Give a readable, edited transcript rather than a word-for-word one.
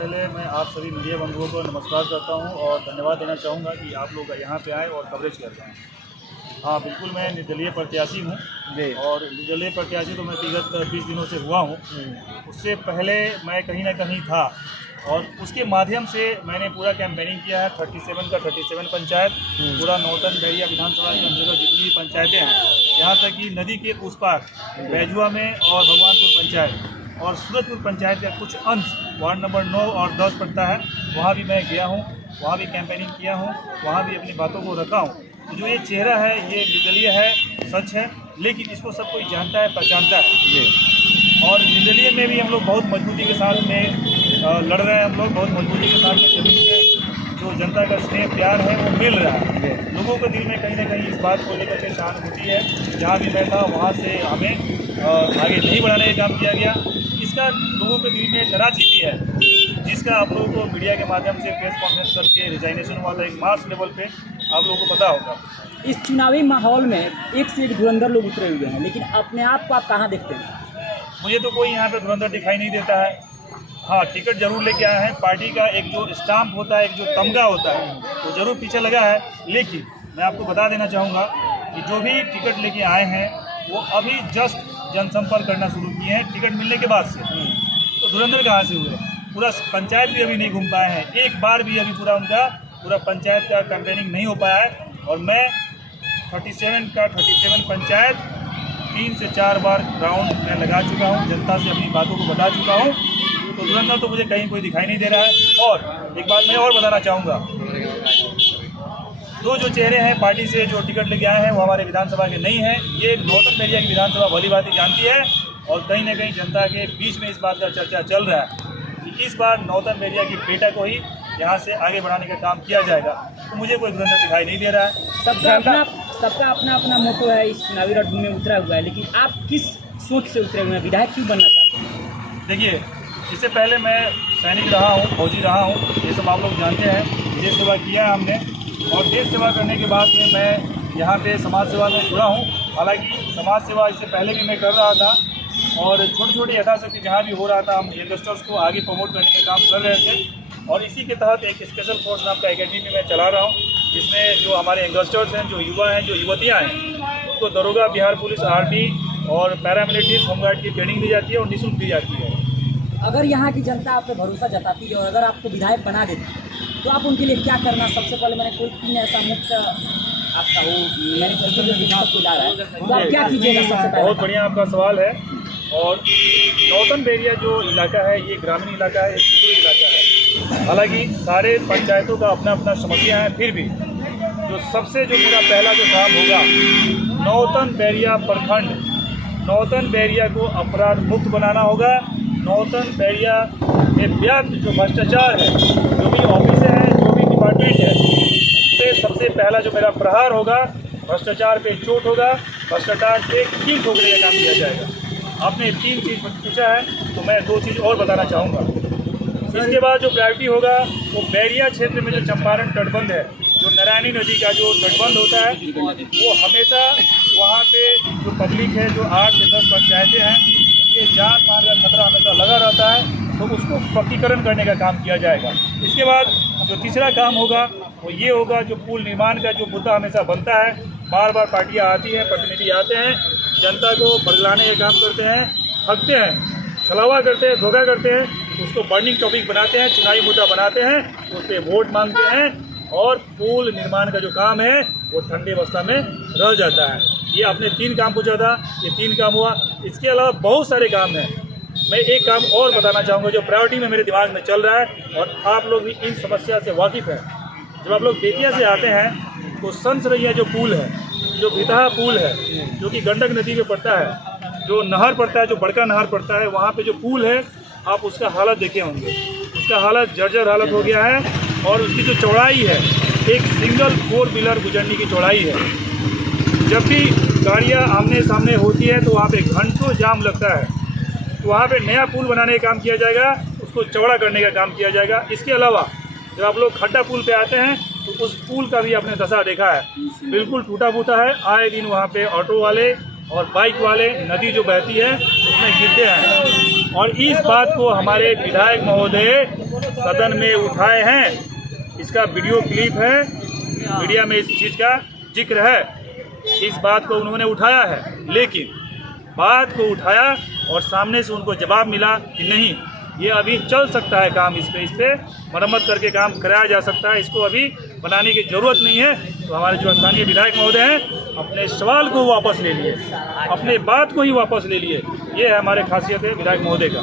पहले मैं आप सभी मीडिया बंधुओं को नमस्कार करता हूं और धन्यवाद देना चाहूँगा कि आप लोग यहाँ पे आए और कवरेज कर रहे हैं। हाँ बिल्कुल, मैं निर्दलीय प्रत्याशी हूँ और निर्दलीय प्रत्याशी तो मैं विगत 20 दिनों से हुआ हूँ। उससे पहले मैं कहीं ना कहीं था और उसके माध्यम से मैंने पूरा कैंपेनिंग किया है। 37 का 37 पंचायत, पूरा नौतन बैरिया विधानसभा के अंतर्गत जितनी भी पंचायतें हैं, यहाँ तक कि नदी के उस पार बैजुआ में और भगवानपुर पंचायत और सूरजपुर पंचायत का कुछ अंश वार्ड नंबर 9 और 10 पड़ता है, वहाँ भी मैं गया हूँ, वहाँ भी कैंपेनिंग किया हूँ, वहाँ भी अपनी बातों को रखा हूँ। तो जो ये चेहरा है ये निर्दलीय है, सच है, लेकिन इसको सब कोई जानता है, पहचानता है। और निर्दलीय में भी हम लोग बहुत मजबूती के साथ में लड़ रहे हैं। हम लोग बहुत मजबूती के साथ में जमीन में जो जनता का स्नेह प्यार है वो मिल रहा है। लोगों के दिल में कहीं ना कहीं इस बात को लेकर के सहानुभूति है। जहाँ भी मैं था वहाँ से हमें आगे नहीं बढ़ाने का काम किया गया। इसका लोगों के दिल में नाराजगी भी है, जिसका आप लोगों को मीडिया के माध्यम से प्रेस कॉन्फ्रेंस करके रिजाइनेशन वाला एक मास लेवल पे आप लोगों को पता होगा। इस चुनावी माहौल में एक से एक धुरंधर लोग उतरे हुए हैं, लेकिन अपने आप को आप कहाँ देखते हैं? मुझे तो कोई यहाँ पे धुरंधर दिखाई नहीं देता है। हाँ, टिकट जरूर लेके आए हैं। पार्टी का एक जो स्टाम्प होता है, एक जो तमगा होता है, वो जरूर पीछे लगा है। लेकिन मैं आपको बता देना चाहूँगा कि जो भी टिकट लेके आए हैं वो अभी जस्ट जनसंपर्क करना शुरू किए हैं टिकट मिलने के बाद से। तो धुरंधर कहाँ से हुए? पूरा पंचायत भी अभी नहीं घूम पाए हैं, एक बार भी अभी पूरा उनका पूरा पंचायत का कैंपेनिंग नहीं हो पाया है। और मैं 37 का 37 पंचायत 3 से 4 बार राउंड मैं लगा चुका हूँ, जनता से अपनी बातों को बता चुका हूँ। तो धुरंधर तो मुझे कहीं कोई दिखाई नहीं दे रहा है। और एक बात मैं और बताना चाहूँगा, जो चेहरे हैं पार्टी से जो टिकट लेके आए हैं वो हमारे विधानसभा के नहीं हैं। ये नौतन बैरिया की विधानसभा भली भांति जानती है और कहीं ना कहीं जनता के बीच में इस बात का चर्चा चल रहा है कि इस बार नौतन बैरिया की बेटा को ही यहाँ से आगे बढ़ाने का काम किया जाएगा। तो मुझे कोई धुरंधर दिखाई नहीं दे रहा है। सबका अपना अपना मोटो है इस चुनावी रणभूमि में उतरा हुआ है, लेकिन आप किस सोच से उतरे हुए हैं? विधायक क्यों बनना चाहते हैं? देखिए, इससे पहले मैं सैनिक रहा हूँ, फौजी रहा हूँ, ये सब आप लोग जानते हैं। देश सेवा किया है हमने और देश सेवा करने के बाद में मैं यहाँ पे समाज सेवा में जुड़ा हूँ। हालांकि समाज सेवा इससे पहले भी मैं कर रहा था और छोटी छोटी यथाशक्ति जहाँ भी हो रहा था हम यंगस्टर्स को आगे प्रमोट करने का काम कर रहे थे। और इसी के तहत एक स्पेशल फोर्स नाम का एकेडमी भी मैं चला रहा हूँ, जिसमें जो हमारे यंगस्टर्स हैं, जो युवा हैं, जो युवतियाँ हैं, उनको दरोगा, बिहार पुलिस, आर्मी और पैरामिलिट्री, होमगार्ड की ट्रेनिंग दी जाती है और निःशुल्क दी जाती है। अगर यहाँ की जनता आप पे भरोसा जताती है और अगर आपको विधायक बना देती है तो आप उनके लिए क्या करना? सबसे पहले मैंने कोई 3 ऐसा मुफ्त आपका वो मैनिफेस्टो जो विधायक को ला रहा है, तो आप क्या कीजिएगा सबसे पहले? बहुत बढ़िया आपका सवाल है। और नौतन बैरिया जो इलाका है ये ग्रामीण इलाका है, एक इलाका है। हालांकि सारे पंचायतों का अपना अपना समस्या है, फिर भी जो सबसे जो मेरा पहला जो काम होगा, नौतन बैरिया प्रखंड, नौतन बैरिया को अपराध मुक्त बनाना होगा। नौतन बैरिया में व्याप्त जो भ्रष्टाचार है, जो भी ऑफिस है, जो भी डिपार्टमेंट है, उससे सबसे पहला जो मेरा प्रहार होगा, भ्रष्टाचार पे चोट होगा, भ्रष्टाचार पे कील ठोकने का काम किया जाएगा। आपने 3 चीज़ पूछा है तो मैं 2 चीज़ और बताना चाहूँगा। इसके बाद जो प्रायोरिटी होगा वो बैरिया क्षेत्र में जो चंपारण तटबंध है, जो नारायणी नदी का जो तटबंध होता है, वो हमेशा वहाँ पे जो पब्लिक है, जो 8 से 10 पंचायतें हैं, उनके जान माल का खतरा हमेशा लगा रहता है, तो उसको पक्कीकरण करने का काम किया जाएगा। इसके बाद जो तीसरा काम होगा वो ये होगा, जो पुल निर्माण का जो मुद्दा हमेशा बनता है, बार बार पार्टियाँ आती हैं, प्रतिनिधि आते हैं, जनता को बदलाने का काम करते हैं, ठगते हैं, छलावा करते हैं, धोखा करते हैं, उसको बर्निंग टॉपिक बनाते हैं, चुनावी मुद्दा बनाते हैं, उस पर वोट मांगते हैं और पुल निर्माण का जो काम है वो ठंडी अवस्था में रह जाता है। ये आपने 3 काम पूछा था, ये 3 काम हुआ। इसके अलावा बहुत सारे काम हैं। मैं एक काम और बताना चाहूँगा जो प्रायोरिटी में मेरे दिमाग में चल रहा है और आप लोग भी इन समस्या से वाकिफ़ हैं। जब आप लोग बेतिया से आते हैं तो संसरैया जो पुल है, जो भितहा पुल है, जो कि गंडक नदी में पड़ता है, जो नहर पड़ता है, जो बड़का नहर पड़ता है, वहाँ पे जो पुल है आप उसका हालत देखे होंगे। उसका हालत जर्जर हालत हो गया है और उसकी जो चौड़ाई है, एक सिंगल 4 व्हीलर गुजरने की चौड़ाई है। जब भी गाड़ियाँ आमने सामने होती है तो वहाँ पे घंटों जाम लगता है। तो वहाँ पे नया पुल बनाने का काम किया जाएगा, उसको चौड़ा करने का काम किया जाएगा। इसके अलावा जब आप लोग खड्डा पुल पे आते हैं तो उस पुल का भी आपने दशा देखा है, बिल्कुल टूटा फूटा है। आए दिन वहाँ पे ऑटो वाले और बाइक वाले नदी जो बहती है उसमें गिरते हैं। और इस बात को हमारे विधायक महोदय सदन में उठाए हैं। इसका वीडियो क्लिप है, मीडिया में इस चीज़ का जिक्र है। इस बात को उन्होंने उठाया है, लेकिन बात को उठाया और सामने से उनको जवाब मिला कि नहीं, ये अभी चल सकता है काम, इस पे मरम्मत करके काम कराया जा सकता है, इसको अभी बनाने की ज़रूरत नहीं है। तो हमारे जो स्थानीय विधायक महोदय हैं अपने सवाल को वापस ले लिए, अपने बात को ही वापस ले लिए। ये है हमारे खासियत है विधायक महोदय का।